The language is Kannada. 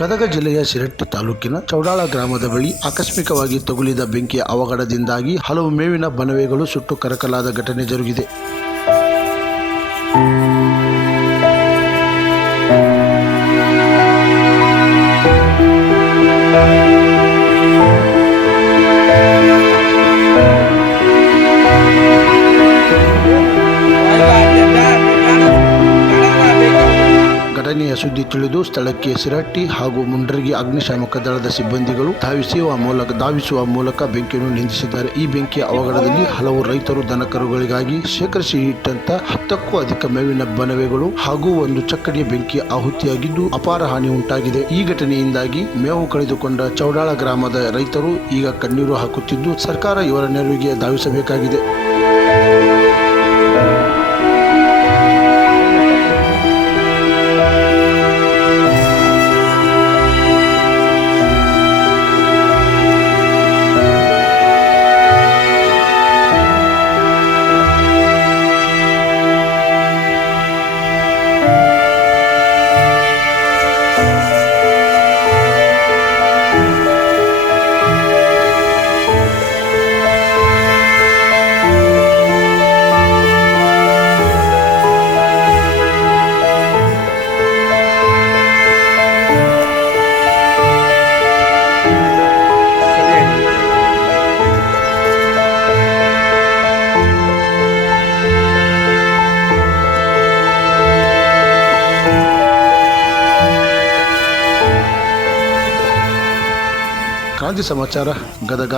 ಗದಗ ಜಿಲ್ಲೆಯ ಶಿರಟ್ಟಿ ತಾಲೂಕಿನ ಚೌಡಾಳ ಗ್ರಾಮದ ಬಳಿ ಆಕಸ್ಮಿಕವಾಗಿ ತಗುಲಿದ ಬೆಂಕಿಯ ಅವಘಡದಿಂದಾಗಿ ಹಲವು ಮೇವಿನ ಬಣವೆಗಳು ಸುಟ್ಟು ಕರಕಲಾದ ಘಟನೆ ಜರುಗಿದೆ. ಘಟನೆಯ ಸುದ್ದಿ ತಿಳಿದು ಸ್ಥಳಕ್ಕೆ ಶಿರಟ್ಟಿ ಹಾಗೂ ಮುಂಡ್ರಗಿ ಅಗ್ನಿಶಾಮಕ ದಳದ ಸಿಬ್ಬಂದಿಗಳು ಧಾವಿಸುವ ಮೂಲಕ ಬೆಂಕಿಯನ್ನು ನಂದಿಸಿದ್ದಾರೆ. ಈ ಬೆಂಕಿಯ ಅವಘಡದಲ್ಲಿ ಹಲವು ರೈತರು ದನಕರುಗಳಿಗಾಗಿ ಶೇಖರಿಸಿ ಇಟ್ಟಂತ 10ಕ್ಕೂ ಅಧಿಕ ಮೇವಿನ ಬಣವೆಗಳು ಹಾಗೂ ಒಂದು ಚಕ್ಕಡಿಯ ಬೆಂಕಿ ಆಹುತಿಯಾಗಿದ್ದು ಅಪಾರ ಹಾನಿ ಉಂಟಾಗಿದೆ. ಈ ಘಟನೆಯಿಂದಾಗಿ ಮೇವು ಕಳೆದುಕೊಂಡ ಚೌಡಾಳ ಗ್ರಾಮದ ರೈತರು ಈಗ ಕಣ್ಣೀರು ಹಾಕುತ್ತಿದ್ದು ಸರ್ಕಾರ ಇವರ ನೆರವಿಗೆ ಧಾವಿಸಬೇಕಾಗಿದೆ. ಕ್ರಾಂತಿ ಸಮಾಚಾರ ಗದಗ.